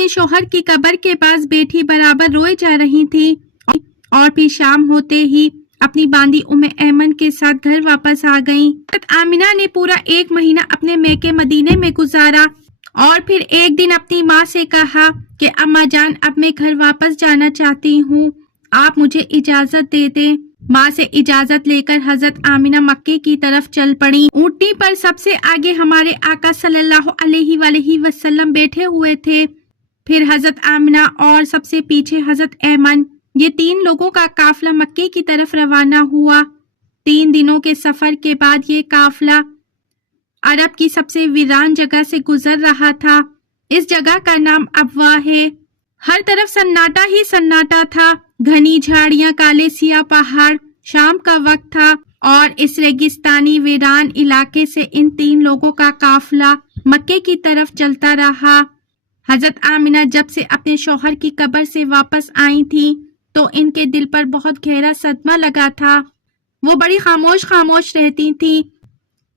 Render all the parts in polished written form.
اپنے شوہر کی قبر کے پاس بیٹھی برابر روئے جا رہی تھی اور پھر شام ہوتے ہی اپنی باندی ام ایمن کے ساتھ گھر واپس آ گئیں۔ حضرت آمنہ نے پورا 1 مہینہ اپنے میکے مدینے میں گزارا اور پھر ایک دن اپنی ماں سے کہا کہ اماں جان اب میں گھر واپس جانا چاہتی ہوں، آپ مجھے اجازت دے دیں۔ ماں سے اجازت لے کر حضرت آمنہ مکے کی طرف چل پڑی۔ اونٹنی پر سب سے آگے ہمارے آقا صلی اللہ علیہ وآلہ وسلم بیٹھے ہوئے تھے، پھر حضرت آمنہ اور سب سے پیچھے حضرت ایمن۔ یہ 3 لوگوں کا قافلہ مکے کی طرف روانہ ہوا۔ 3 دنوں کے سفر کے بعد یہ قافلہ عرب کی سب سے ویران جگہ سے گزر رہا تھا۔ اس جگہ کا نام ابوا ہے۔ ہر طرف سناٹا ہی سناٹا تھا، گھنی جھاڑیاں، کالے سیاہ پہاڑ۔ شام کا وقت تھا اور اس ریگستانی ویران علاقے سے ان 3 لوگوں کا قافلہ مکے کی طرف چلتا رہا۔ حضرت آمنہ جب سے اپنے شوہر کی قبر سے واپس آئی تھی تو ان کے دل پر بہت گہرا صدمہ لگا تھا۔ وہ بڑی خاموش رہتی تھی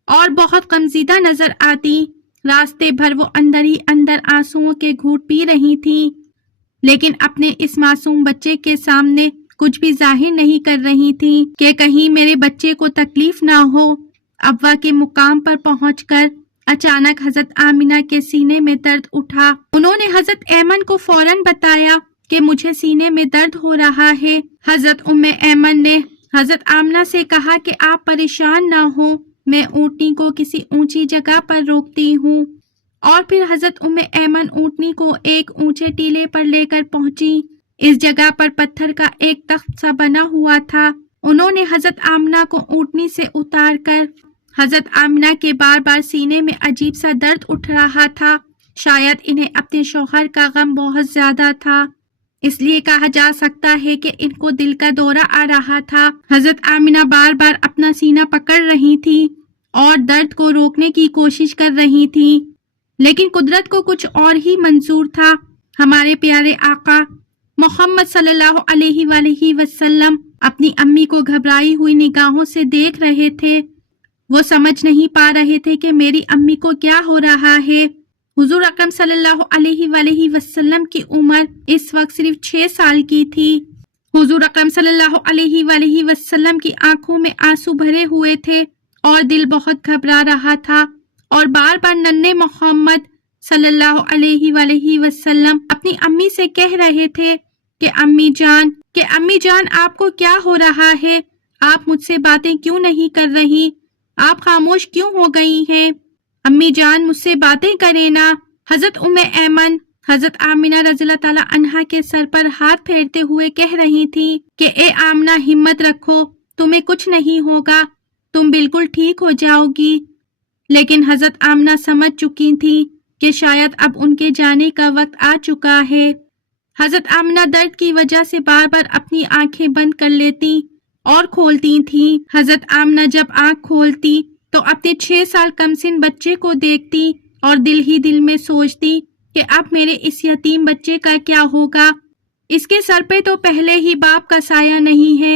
اور بہت غمزدہ نظر آتی۔ راستے بھر وہ اندر ہی اندر آنسوؤں کے گھونٹ پی رہی تھی، لیکن اپنے اس معصوم بچے کے سامنے کچھ بھی ظاہر نہیں کر رہی تھی کہ کہیں میرے بچے کو تکلیف نہ ہو۔ ابوا کے مقام پر پہنچ کر اچانک حضرت آمنہ کے سینے میں درد اٹھا۔ انہوں نے حضرت ایمن کو فوراً بتایا کہ مجھے سینے میں درد ہو رہا ہے۔ حضرت ام ایمن نے حضرت آمنہ سے کہا کہ آپ پریشان نہ ہوں، میں اونٹنی کو کسی اونچی جگہ پر روکتی ہوں۔ اور پھر حضرت ام ایمن اونٹنی کو ایک اونچے ٹیلے پر لے کر پہنچی۔ اس جگہ پر پتھر کا ایک تخت سا بنا ہوا تھا۔ انہوں نے حضرت آمنہ کو اونٹنی سے اتار کر، حضرت آمنہ کے بار بار سینے میں عجیب سا درد اٹھ رہا تھا۔ شاید انہیں اپنے شوہر کا غم بہت زیادہ تھا، اس لیے کہا جا سکتا ہے کہ ان کو دل کا دورہ آ رہا تھا۔ حضرت آمنہ بار بار اپنا سینہ پکڑ رہی تھی اور درد کو روکنے کی کوشش کر رہی تھی، لیکن قدرت کو کچھ اور ہی منظور تھا۔ ہمارے پیارے آقا محمد صلی اللہ علیہ وآلہ وسلم اپنی امی کو گھبرائی ہوئی نگاہوں سے دیکھ رہے تھے۔ وہ سمجھ نہیں پا رہے تھے کہ میری امی کو کیا ہو رہا ہے۔ حضور اکرم صلی اللہ علیہ وآلہ وسلم کی عمر اس وقت صرف 6 سال کی تھی۔ حضور اکرم صلی اللہ علیہ وآلہ وسلم کی آنکھوں میں آنسو بھرے ہوئے تھے اور دل بہت گھبرا رہا تھا، اور بار بار ننھے محمد صلی اللہ علیہ وآلہ وسلم اپنی امی سے کہہ رہے تھے کہ امی جان آپ کو کیا ہو رہا ہے؟ آپ مجھ سے باتیں کیوں نہیں کر رہی؟ آپ خاموش کیوں ہو گئی ہیں؟ امی جان مجھ سے باتیں کریں نا۔ حضرت ام ایمن حضرت آمنہ رضی اللہ تعالی عنہا کے سر پر ہاتھ پھیرتے ہوئے کہہ رہی تھی کہ اے آمنہ ہمت رکھو، تمہیں کچھ نہیں ہوگا، تم بالکل ٹھیک ہو جاؤ گی۔ لیکن حضرت آمنہ سمجھ چکی تھی کہ شاید اب ان کے جانے کا وقت آ چکا ہے۔ حضرت آمنہ درد کی وجہ سے بار بار اپنی آنکھیں بند کر لیتی اور کھولتی تھی۔ حضرت آمنہ جب آنکھ کھولتی تو اپنے 6 سال کم سن بچے کو دیکھتی اور دل ہی دل میں سوچتی کہ اب میرے اس یتیم بچے کا کیا ہوگا؟ اس کے سر پہ تو پہلے ہی باپ کا سایہ نہیں ہے،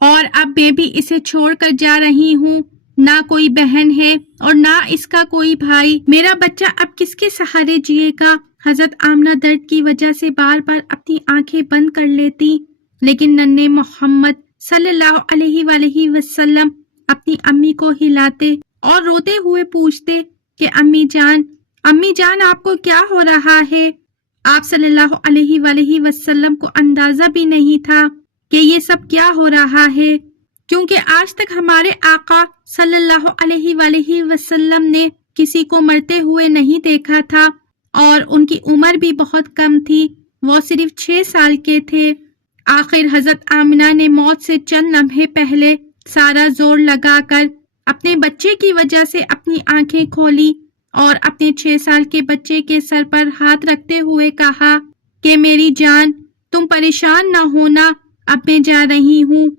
اور اب میں بھی اسے چھوڑ کر جا رہی ہوں، نہ کوئی بہن ہے اور نہ اس کا کوئی بھائی۔ میرا بچہ اب کس کے سہارے جیے گا؟ حضرت آمنہ درد کی وجہ سے بار بار اپنی آنکھیں بند کر لیتی، لیکن ننھے محمد صلی اللہ علیہ وآلہ وسلم اپنی امی کو ہلاتے اور روتے ہوئے پوچھتے کہ امی جان آپ کو کیا ہو رہا ہے؟ آپ صلی اللہ علیہ وآلہ وسلم کو اندازہ بھی نہیں تھا کہ یہ سب کیا ہو رہا ہے، کیونکہ آج تک ہمارے آقا صلی اللہ علیہ وآلہ وسلم نے کسی کو مرتے ہوئے نہیں دیکھا تھا، اور ان کی عمر بھی بہت کم تھی، وہ صرف 6 سال کے تھے۔ آخر حضرت آمنہ نے موت سے چند لمحے پہلے سارا زور لگا کر اپنے بچے کی وجہ سے اپنی آنکھیں کھولی اور اپنے 6 سال کے بچے کے سر پر ہاتھ رکھتے ہوئے کہا کہ میری جان تم پریشان نہ ہونا، اب میں جا رہی ہوں۔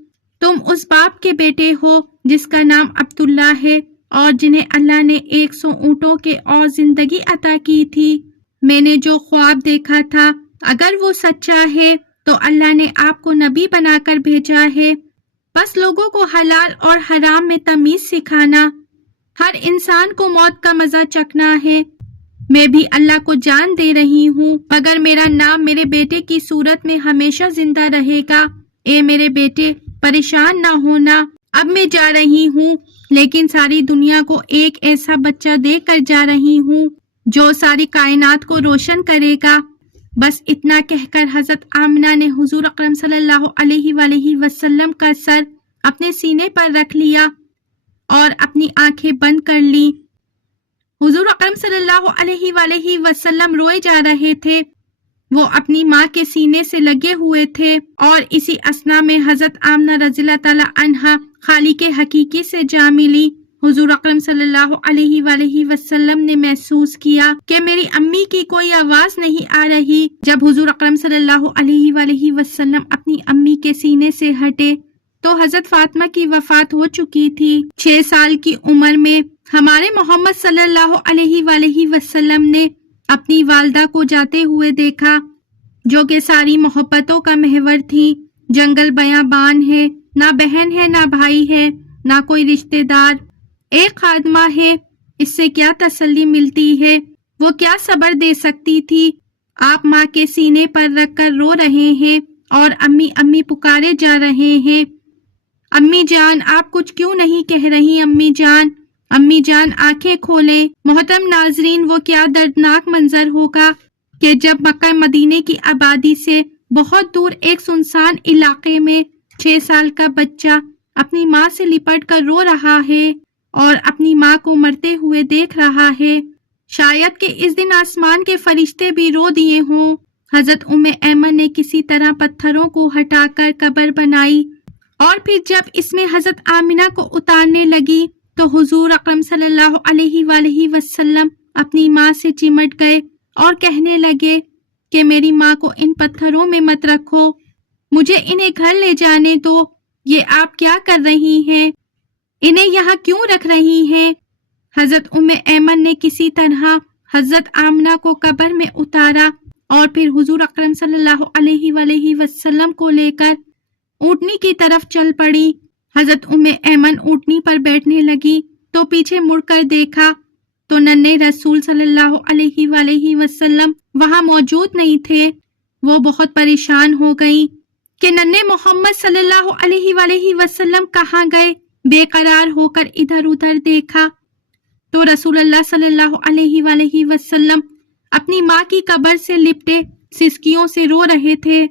تم اس باپ کے بیٹے ہو جس کا نام عبداللہ ہے اور جنہیں اللہ نے 100 اونٹوں کے اور زندگی عطا کی تھی۔ میں نے جو خواب دیکھا تھا اگر وہ سچا ہے تو اللہ نے آپ کو نبی بنا کر بھیجا ہے، بس لوگوں کو حلال اور حرام میں تمیز سکھانا، ہر انسان کو موت کا مزہ چکھنا ہے۔ میں بھی اللہ کو جان دے رہی ہوں مگر میرا نام میرے بیٹے کی صورت میں ہمیشہ زندہ رہے گا۔ اے میرے بیٹے پریشان نہ ہونا، اب میں جا رہی ہوں لیکن ساری دنیا کو ایک ایسا بچہ دے کر جا رہی ہوں جو ساری کائنات کو روشن کرے گا۔ بس اتنا کہہ کر حضرت آمنہ نے حضور اکرم صلی اللہ علیہ وآلہ وسلم کا سر اپنے سینے پر رکھ لیا اور اپنی آنکھیں بند کر لی۔ حضور اکرم صلی اللہ علیہ وآلہ وسلم روئے جا رہے تھے، وہ اپنی ماں کے سینے سے لگے ہوئے تھے، اور اسی اثنا میں حضرت آمنہ رضی اللہ تعالی عنہا خالق حقیقی سے جا ملی۔ حضور اکرم صلی اللہ علیہ وآلہ وسلم نے محسوس کیا کہ میری امی کی کوئی آواز نہیں آ رہی۔ جب حضور اکرم صلی اللہ علیہ وآلہ وسلم اپنی امی کے سینے سے ہٹے تو حضرت فاطمہ کی وفات ہو چکی تھی۔ 6 سال کی عمر میں ہمارے محمد صلی اللہ علیہ وآلہ وسلم نے اپنی والدہ کو جاتے ہوئے دیکھا، جو کہ ساری محبتوں کا محور تھی۔ جنگل بیابان ہے، نہ بہن ہے نہ بھائی ہے، نہ کوئی رشتہ دار، ایک خادمہ ہے، اس سے کیا تسلی ملتی ہے؟ وہ کیا صبر دے سکتی تھی؟ آپ ماں کے سینے پر رکھ کر رو رہے ہیں اور امی امی پکارے جا رہے ہیں۔ امی جان آپ کچھ کیوں نہیں کہہ رہی؟ امی جان آنکھیں کھولیں۔ محترم ناظرین، وہ کیا دردناک منظر ہوگا کہ جب مکہ مدینے کی آبادی سے بہت دور ایک سنسان علاقے میں 6 سال کا بچہ اپنی ماں سے لپٹ کر رو رہا ہے اور اپنی ماں کو مرتے ہوئے دیکھ رہا ہے۔ شاید کہ اس دن آسمان کے فرشتے بھی رو دیے ہوں۔ حضرت ایمن نے کسی طرح پتھروں کو ہٹا کر قبر بنائی اور پھر جب اس میں حضرت آمنہ کو اتارنے لگی تو حضور اکرم صلی اللہ علیہ وآلہ وسلم اپنی ماں سے چمٹ گئے اور کہنے لگے کہ میری ماں کو ان پتھروں میں مت رکھو، مجھے انہیں گھر لے جانے دو۔ یہ آپ کیا کر رہی ہیں؟ انہیں یہاں کیوں رکھ رہی ہیں؟ حضرت ایمن نے کسی طرح حضرت آمنہ کو قبر میں اتارا اور پھر حضور اکرم صلی اللہ علیہ وآلہ وسلم کو لے کر اونٹنی کی طرف چل پڑی۔ حضرت ایمن اونٹنی پر بیٹھنے لگی تو پیچھے مڑ کر دیکھا تو ننھے رسول صلی اللہ علیہ وآلہ وسلم وہاں موجود نہیں تھے۔ وہ بہت پریشان ہو گئیں کہ ننھے محمد صلی اللہ علیہ وآلہ وسلم کہاں گئے۔ بے قرار ہو کر ادھر ادھر دیکھا تو رسول اللہ صلی اللہ علیہ وآلہ وسلم اپنی ماں کی قبر سے لپٹے سسکیوں سے رو رہے تھے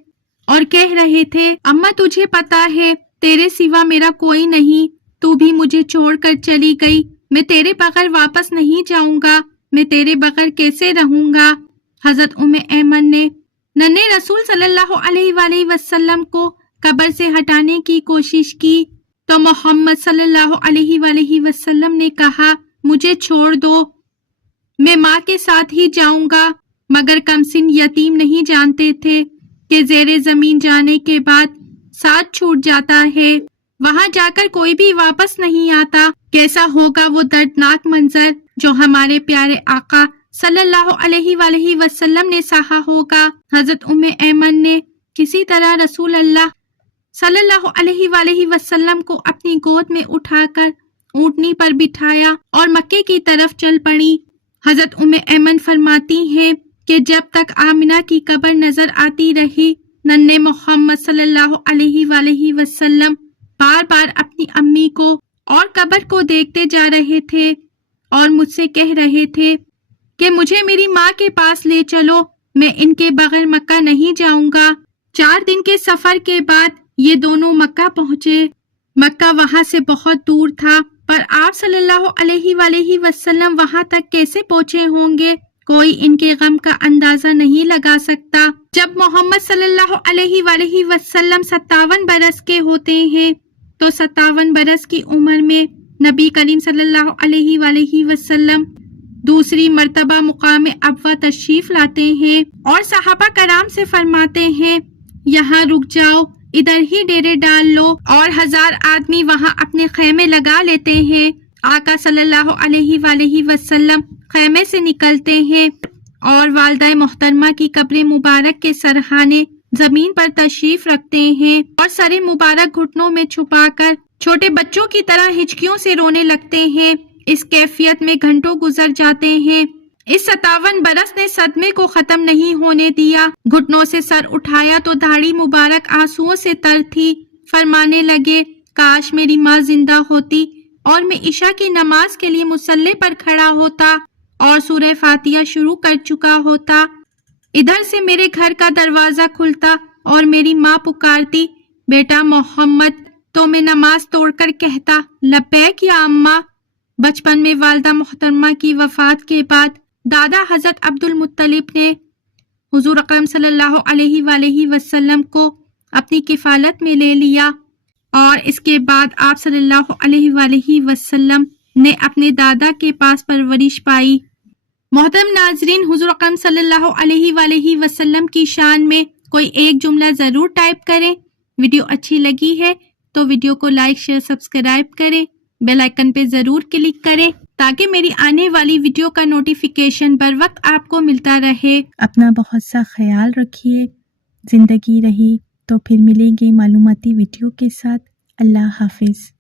اور کہہ رہے تھے، اماں تجھے پتا ہے تیرے سوا میرا کوئی نہیں، تو بھی مجھے چھوڑ کر چلی گئی، میں تیرے بغیر واپس نہیں جاؤں گا، میں تیرے بغیر کیسے رہوں گا۔ حضرت ایمن نے ننھے رسول صلی اللہ علیہ وآلہ وسلم کو قبر سے ہٹانے کی کوشش کی تو محمد صلی اللہ علیہ وآلہ وسلم نے کہا، مجھے چھوڑ دو، میں ماں کے ساتھ ہی جاؤں گا۔ مگر کمسن یتیم نہیں جانتے تھے کہ زیر زمین جانے کے بعد ساتھ چھوٹ جاتا ہے، وہاں جا کر کوئی بھی واپس نہیں آتا۔ کیسا ہوگا وہ دردناک منظر جو ہمارے پیارے آقا صلی اللہ علیہ وآلہ وسلم نے سہا ہوگا۔ حضرت ایمن نے کسی طرح رسول اللہ صلی اللہ علیہ وآلہ وسلم کو اپنی گود میں اٹھا کر اونٹنی پر بٹھایا اور مکے کی طرف چل پڑی۔ حضرت ایمن فرماتی ہیں کہ جب تک آمنہ کی قبر نظر آتی رہی، ننھے محمد صلی اللہ علیہ وآلہ وسلم بار بار اپنی امی کو اور قبر کو دیکھتے جا رہے تھے اور مجھ سے کہہ رہے تھے کہ مجھے میری ماں کے پاس لے چلو، میں ان کے بغیر مکہ نہیں جاؤں گا۔ 4 دن کے سفر کے بعد یہ دونوں مکہ پہنچے۔ مکہ وہاں سے بہت دور تھا، پر آپ صلی اللہ علیہ وآلہ وسلم وہاں تک کیسے پہنچے ہوں گے، کوئی ان کے غم کا اندازہ نہیں لگا سکتا۔ جب محمد صلی اللہ علیہ وآلہ وسلم 57 برس کے ہوتے ہیں تو 57 برس کی عمر میں نبی کریم صلی اللہ علیہ وآلہ وسلم دوسری مرتبہ مقام ابوا تشریف لاتے ہیں اور صحابہ کرام سے فرماتے ہیں، یہاں رک جاؤ، ادھر ہی ڈیرے ڈال لو، اور 1000 آدمی وہاں اپنے خیمے لگا لیتے ہیں۔ آقا صلی اللہ علیہ وآلہ وسلم خیمے سے نکلتے ہیں اور والدہ محترمہ کی قبر مبارک کے سرحانے زمین پر تشریف رکھتے ہیں اور سر مبارک گھٹنوں میں چھپا کر چھوٹے بچوں کی طرح ہچکیوں سے رونے لگتے ہیں۔ اس کیفیت میں گھنٹوں گزر جاتے ہیں۔ اس 57 برس نے صدمے کو ختم نہیں ہونے دیا۔ گھٹنوں سے سر اٹھایا تو داڑھی مبارک آنسوؤں سے تر تھی۔ فرمانے لگے، کاش میری ماں زندہ ہوتی اور میں عشاء کی نماز کے لیے مصلی پر کھڑا ہوتا اور سورہ فاتحہ شروع کر چکا ہوتا۔ ادھر سے میرے گھر کا دروازہ کھلتا اور میری ماں پکارتی، بیٹا محمد، تو میں نماز توڑ کر کہتا، لبیک یا اماں۔ بچپن میں والدہ محترمہ کی وفات کے بعد دادا حضرت عبد المطلب نے حضور اکرم صلی اللہ علیہ وآلہ وسلم کو اپنی کفالت میں لے لیا اور اس کے بعد آپ صلی اللہ علیہ وآلہ وسلم نے اپنے دادا کے پاس پرورش پائی۔ محترم ناظرین، حضور اکرم صلی اللہ علیہ وآلہ وسلم کی شان میں کوئی ایک جملہ ضرور ٹائپ کریں۔ ویڈیو اچھی لگی ہے تو ویڈیو کو لائک، شیئر، سبسکرائب کریں۔ بیل آئیکن پہ ضرور کلک کریں تاکہ میری آنے والی ویڈیو کا نوٹیفیکیشن بر وقت آپ کو ملتا رہے۔ اپنا بہت سا خیال رکھیے۔ زندگی رہی تو پھر ملیں گے معلوماتی ویڈیو کے ساتھ۔ اللہ حافظ۔